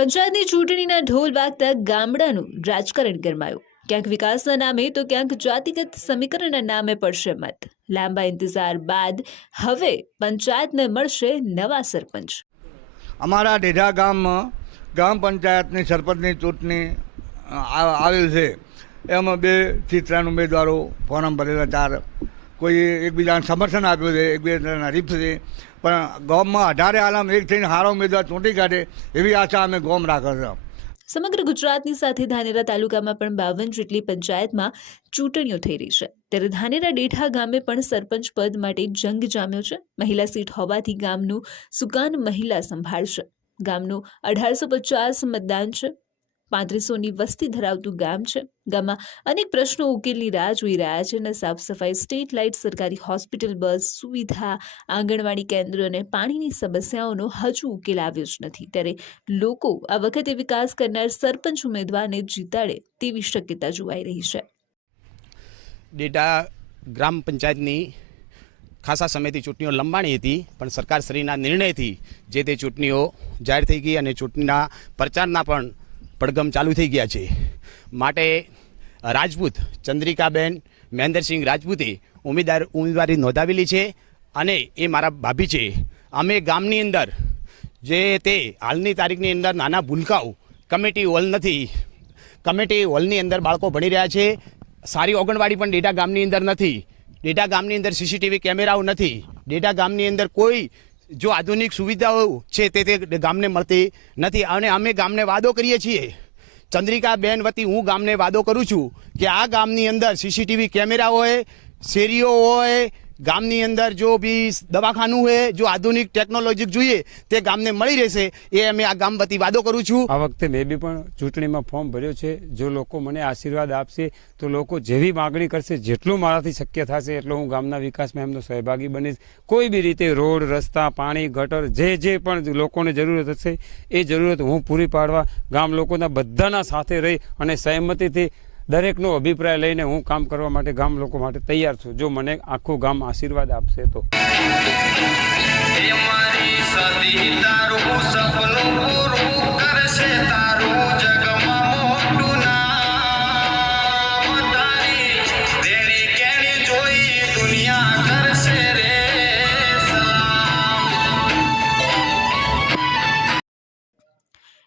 પંચાયતની ચૂંટણીના ઢોલ વાગતા ગામડાનું રાજકારણ ગરમાયું. ક્યાંક વિકાસના નામે તો ક્યાંક જાતિગત સમીકરણના નામે પડશે મત. લાંબા ઇંતજાર બાદ હવે પંચાયતને મળશે નવા સરપંચ. અમારા ઢેઢા ગામમાં ગ્રામ પંચાયતની સરપંચની ચૂંટણી આવેલ છે. એમાં 2 થી 3 ઉમેદવારો ફોરમ ભરેલા 4 કોઈ એકબીજાને સમર્થન આપ્યું છે, એકબીજાના હરીફ છે. પણ ગામમાં 18 આલમ એક થઈને સારો ઉમેદવાર ચૂંટી કાઢે એવી આશા અમે ગામ રાખે છે. સમગ્ર ગુજરાતની સાથે ધાનેરા તાલુકામાં પણ 52 જેટલી પંચાયતમાં ચૂંટણીઓ થઈ રહી છે. ત્યારે ધાનેરા ડેઠા ગામે પણ સરપંચ પદ માટે જંગ જામ્યો છે. મહિલા સીટ હોવાથી ગામનું સુકાન મહિલા સંભાળશે. ગામનું 1850 મતદાન છે. 3500ની વસ્તી ધરાવતું ગામ છે. ગામમાં અનેક પ્રશ્નો ઉકેલની રાહ જોઈ રહ્યા છે અને સાફ સફાઈ, સ્ટ્રીટ લાઇટ, સરકારી હોસ્પિટલ, બસ સુવિધા, આંગણવાડી કેન્દ્ર અને પાણીની સમસ્યાઓનો હજુ ઉકેલ આવ્યો જ નથી. ત્યારે લોકો આ વખતે વિકાસ કરનાર સરપંચ ઉમેદવારને જીતાડે તેવી શક્યતા જોવાઈ રહી છે. ડેટા ગ્રામ પંચાયતની ખાસા સમયથી ચૂંટણીઓ લંબાણી હતી, પણ સરકારશ્રીના નિર્ણયથી જે તે ચૂંટણીઓ જાહેર થઈ ગઈ અને ચૂંટણીના પ્રચારના પણ પડઘમ ચાલુ થઈ ગયા છે. માટે રાજપૂત ચંદ્રિકાબેન મહેન્દ્રસિંહ રાજપૂતે ઉમેદવારી નોંધાવેલી છે અને એ મારા ભાભી છે. અમે ગામની અંદર જે તે હાલની તારીખની અંદર નાના ભૂલકાઓ કમિટી હોલ નથી, કમિટી હોલની અંદર બાળકો ભણી રહ્યા છે. સારી આંગણવાડી પણ ડેટા ગામની અંદર નથી. ડેટા ગામની અંદર સીસીટીવી કેમેરાઓ નથી. ડેટા ગામની અંદર કોઈ જો આધુનિક સુવિધાઓ છે તે ગામને મળતી નથી. અને અમે ગામને વાદો કરીએ છીએ, ચંદ્રિકાબેન વતી હું ગામને વાદો કરું છું કે આ ગામની અંદર સીસીટીવી કેમેરા હોય, શેરીઓ હોય, ગામની અંદર જો બી દવાખાનું હોય, જો આધુનિક ટેકનોલોજી જોઈએ તે ગામને મળી રહેશે. એ અમે આ ગામ વતી વાદો કરું છું. આ વખતે મેં બી પણ ચૂંટણીમાં ફોર્મ ભર્યો છે. જો લોકો મને આશીર્વાદ આપશે તો લોકો જેવી માગણી કરશે, જેટલું મારાથી શક્ય થશે એટલો હું ગામના વિકાસમાં એમનો સહભાગી બનીશ. કોઈ બી રીતે રોડ, રસ્તા, પાણી, ગટર જે પણ લોકોને જરૂરત હશે એ જરૂરત હું પૂરી પાડવા ગામ લોકોના બધાના સાથે રહી અને સહમતિથી દરેકનો અભિપ્રાય લઈને હું કામ કરવા માટે ગામ લોકો માટે તૈયાર છું. જો મને આખું ગામ આશીર્વાદ આપશે તો.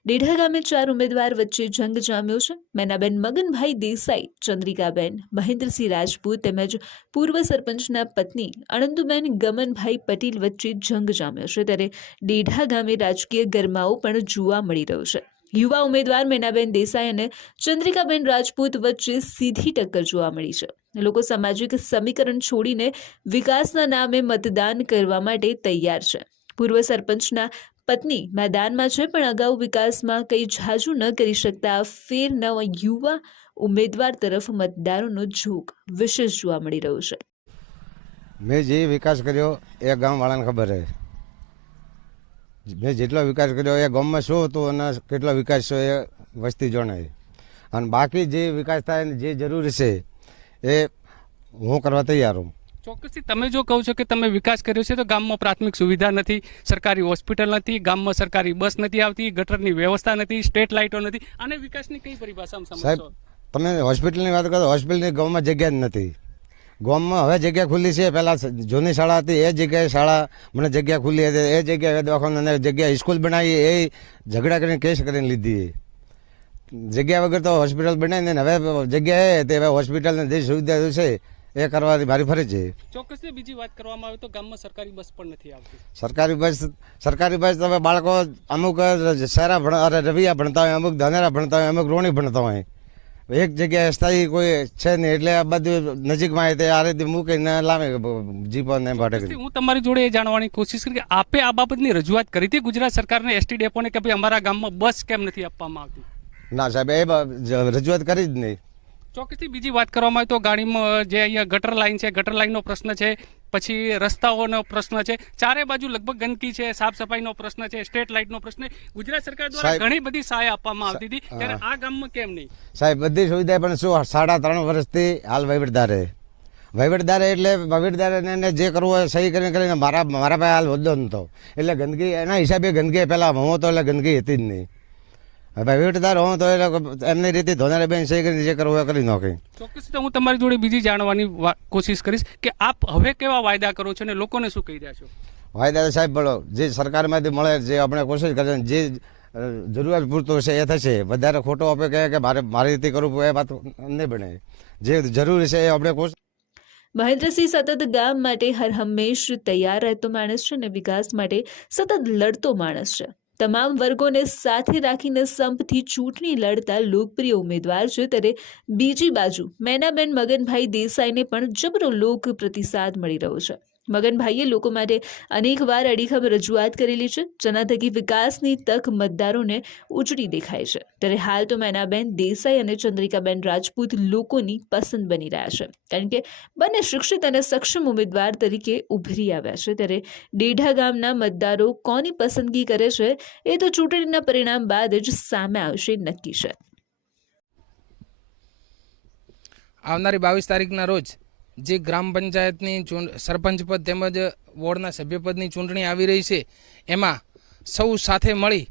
ડેઢા ગામે 4 ઉમેદવાર વચ્ચે જંગ જામ્યો છે. મેનાબેન મગનભાઈ દેસાઈ, ચંદ્રિકાબેન મહેન્દ્રસિંહ રાજપૂત તેમજ પૂર્વ સરપંચના પત્ની આનંદુબેન ગમનભાઈ પટેલ વચ્ચે જંગ જામ્યો છે. ત્યારે ડેઢા ગામે રાજકીય ગરમાવો પણ જોવા મળી રહ્યો છે. યુવા ઉમેદવાર મેનાબેન દેસાઈ અને ચંદ્રિકાબેન રાજપૂત વચ્ચે સીધી ટક્કર જોવા મળી છે. લોકો સામાજિક સમીકરણ છોડીને વિકાસના નામે મતદાન કરવા માટે તૈયાર છે. પૂર્વ સરપંચના પત્ની મેદાનમાં છે, પણ અગાઉ વિકાસમાં કંઈ ઝાઝુ ન કરી શકતા ફેર નવા યુવા ઉમેદવાર તરફ મતદારોનો ઝોક વિશેષ જોવા મળી રહ્યો છે. મેં જે વિકાસ કર્યો એ ગામવાળાને ખબર છે. મેં જેટલો વિકાસ કર્યો એ ગામમાં શું હતું અને કેટલો વિકાસ છે એ વસ્તી જણાય. અને બાકી જે વિકાસ થાય જે જરૂરી છે એ હું કરવા તૈયાર હું. ચોક્કસથી તમે જો કહો છો કે તમે વિકાસ કર્યો છે તો ગામમાં પ્રાથમિક સુવિધા નથી, સરકારી હોસ્પિટલ નથી, ગામમાં સરકારી બસ નથી આવતી, ગટરની વ્યવસ્થા નથી, સ્ટ્રીટ લાઇટો નથી, અને વિકાસની કઈ પરિભાષામાં સમજો? તમે હોસ્પિટલની વાત કરો, હોસ્પિટલની ગામમાં જગ્યા જ નથી. ગામમાં હવે જગ્યા ખુલ્લી છે. પહેલાં જૂની શાળા હતી એ જગ્યાએ શાળા મને જગ્યા ખુલ્લી હતી, એ જગ્યાએ દવાખાનું અને જગ્યા સ્કૂલ બનાવી એ ઝઘડા કરીને કેસ કરીને લીધી. જગ્યા વગર તો હોસ્પિટલ બનાવીને હવે જગ્યા તે હવે હોસ્પિટલની જે સુવિધા છે એ કરવાની મારી ફરજ છે. ચોક્કસથી બીજી વાત કરવામાં આવે તો ગામમાં સરકારી બસ પણ નથી આવતી. સરકારી બસ તમે બાળકો અમુક શહેરા રવિયા ભણતા હોય, અમુક ધાનેરા ભણતા હોય, અમુક રોણી ભણતા હોય. એક જગ્યાએ સ્થાયી કોઈ છે નહીં એટલે આ બધું નજીકમાં આ રીતે મૂકીને લાવે જીપો ને ભાટક. હું તમારી જોડે એ જાણવાની કોશિશ કરી કે આપે આ બાબતની રજૂઆત કરી હતી ગુજરાત સરકારને, એસટી ડેપોને, કે ભાઈ અમારા ગામમાં બસ કેમ નથી આપવામાં આવતી? ના સાહેબ, એ રજૂઆત કરી જ નહીં. ચોક્કસથી બીજી વાત કરવામાં આવે તો ગાડીમાં જે અહીંયા ગટર લાઈન છે, ગટર લાઈનનો પ્રશ્ન છે, પછી રસ્તાઓનો પ્રશ્ન છે, ચારે બાજુ લગભગ ગંદકી છે, સાફ સફાઈનો પ્રશ્ન છે, સ્ટ્રીટ લાઇટનો પ્રશ્ન. ગુજરાત સરકાર દ્વારા ઘણી બધી સહાય આપવામાં આવતી હતી, ત્યારે આ ગામમાં કેમ નહીં? સાહેબ બધી સુવિધા પણ શું 3.5 વર્ષથી હાલ વહીવટદારે એટલે વહીવટદારે જે કરવું હોય સહી કરીને મારા પાસે હાલ હોદ્દો નહોતો એટલે ગંદકી એના હિસાબે ગંદકી પહેલાં હું હતો એટલે ગંદકી હતી જ નહીં. હવે વહીવટદાર હોઉં તો એ લોકો એમની રીતે ધોનારે બેન સહી કરીને જે કરવું એ કરી નાખે. ચોક્કસ રીતે હું તમારી જોડે બીજી જાણવાની કોશિશ કરીશ કે આપ હવે કેવા વાયદા કરો છો અને લોકોને શું કહી રહ્યા છો? વાયદા સાહેબ બોલો જે સરકારમાંથી મળે જે આપણે કોશિશ કરે જે જરૂરિયાત પૂરતું છે એ થશે. વધારે ખોટો આપે કહે કે મારી રીતે કરવું એ વાત નહીં બને. જે જરૂરી છે એ આપણે કોશિશ. મહેન્દ્રસિંહ સતત ગામ માટે હર હંમેશ તૈયાર રહેતો માણસ છે અને વિકાસ માટે સતત લડતો માણસ છે. તમામ વર્ગોને સાથે રાખીને સંપથી ચૂંટણી લડતા લોકપ્રિય ઉમેદવાર છે. ત્યારે બીજી બાજુ મેનાબેન મગનભાઈ દેસાઈને પણ જબરો લોક પ્રતિસાદ મળી રહ્યો છે. મગનભાઈએ લોકો માટે અનેકવાર અડીખમ રજૂઆત કરેલી છે, જેના થકી વિકાસની તક મતદારોને ઉજળી દેખાય છે. ત્યારે હાલ તો મેનાબેન દેસાઈ અને ચંદ્રિકાબેન રાજપૂત લોકોની પસંદ બની રહ્યા છે, કારણ કે બંને શિક્ષિત અને સક્ષમ ઉમેદવાર તરીકે ઉભરી આવ્યા છે. ત્યારે ડેઢા ગામના મતદારો કોની પસંદગી કરે છે એ તો ચૂંટણીના પરિણામ બાદ જ સામે આવશે નક્કી છે. આવનારી 22 તારીખના રોજ જે ગ્રામ પંચાયતની સરપંચ પદ તેમજ વોર્ડના સભ્યપદની ચૂંટણી આવી રહી છે, એમાં સૌ સાથે મળી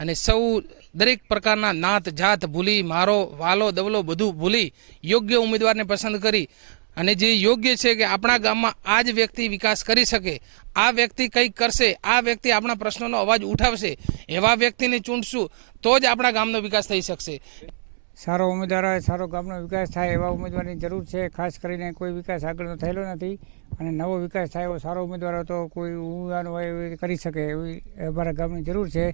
અને સૌ દરેક પ્રકારના નાત જાત ભૂલી, મારો વાલો દવલો બધું ભૂલી યોગ્ય ઉમેદવારને પસંદ કરી અને જે યોગ્ય છે કે આપણા ગામમાં આ જ વ્યક્તિ વિકાસ કરી શકે, આ વ્યક્તિ કંઈક કરશે, આ વ્યક્તિ આપણા પ્રશ્નોનો અવાજ ઉઠાવશે, એવા વ્યક્તિને ચૂંટશું તો જ આપણા ગામનો વિકાસ થઈ શકશે. સારો ઉમેદવાર હોય, સારો ગામનો વિકાસ થાય એવા ઉમેદવારની જરૂર છે. ખાસ કરીને કોઈ વિકાસ આગળનો થયેલો નથી અને નવો વિકાસ થાય એવો સારો ઉમેદવાર હોય તો કોઈ ઉમેદવાર હોય એ કરી શકે એવી અમારા ગામની જરૂર છે.